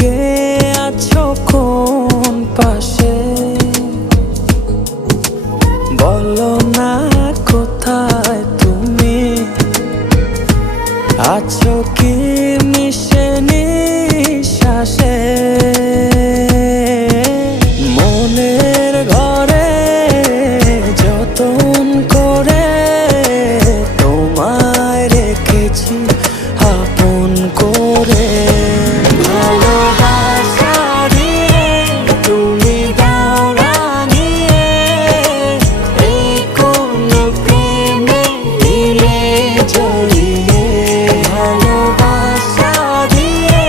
কে আছো কোন পাশে, বলো না কোথায় তুমি আছো কি মিশে নিঃশ্বাসে। মনের ঘরে যতন করে তোমায় রেখেছি আপন করে। ভালোবাসা দিয়ে তুমি দাও রাঙিয়ে, এই কোন প্রেমে দিলে জড়িয়ে। ভালোবাসা দিয়ে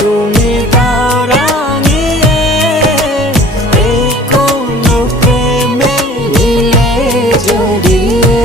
তুমি দাও রাঙিয়ে, এই কোন প্রেমে দিলে জড়িয়ে।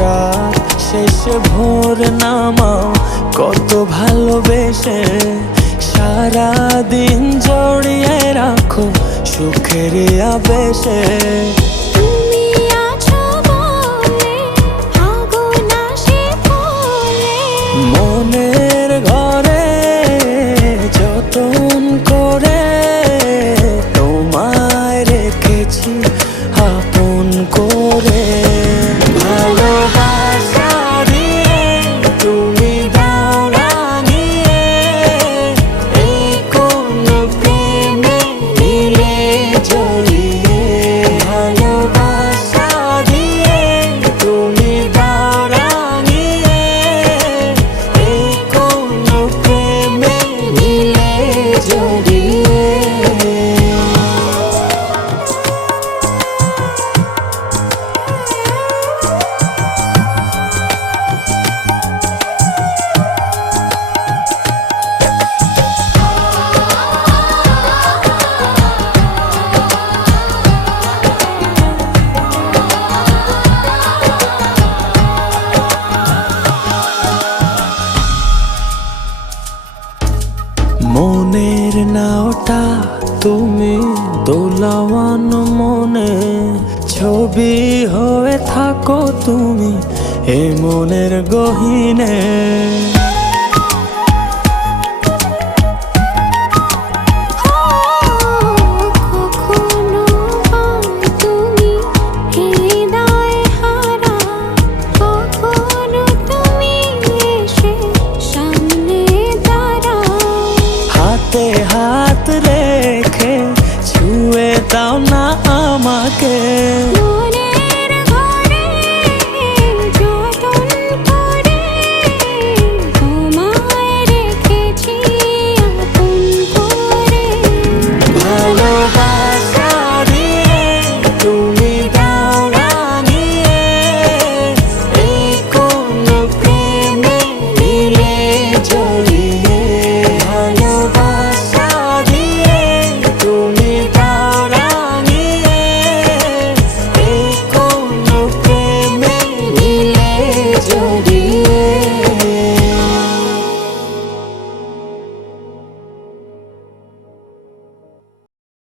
রাত শেষে ভোর নামাও কত ভালোবেসে, সারাদিন জড়িয়ে রাখো সুখের আবেশে। মনের ঘরে যতন করে তোমায় রেখেছি আপন করে। ভালোবাসা দিয়ে তুমি দাও রাঙিয়ে, এই কোন প্রেমে দিলে জড়িয়ে। ভালোবাসা দিয়ে তুমি দাও রাঙিয়ে, এই কোন প্রেমে দিলে জড়িয়ে। মনের নাওটা তুমি দোলাওয়ান মনে, ছবি হয়ে থাকো তুমি এ মনের গহীনে। হাতে হাত রেখে ছুঁয়ে দাও না আমাকে।